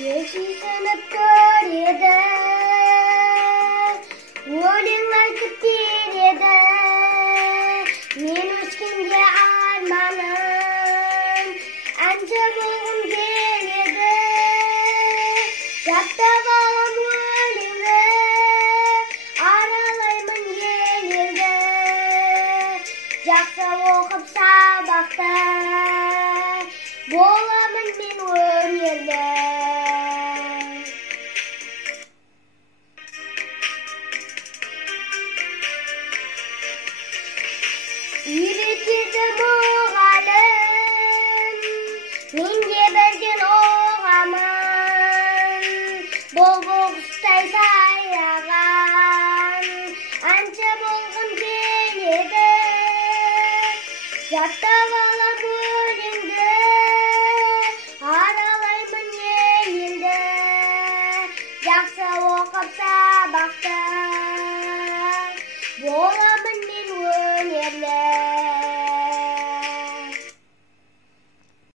Yeşil sanıp еді, өлең айтып береді. Мен өскенде арманым, әнші болғым келеді. Жаттап алам өлеңі, аралаймын ел-елді. Жақсы оқып сабақты, боламын мен өнерлі. Үйретеді мұғалім, менде бірден оғамын. Бұл құстай сайраған, әнші болғым келеді. Жаттап алам өлеңді, аралаймын ел-елді. Жақсы оқып сабақты, боламын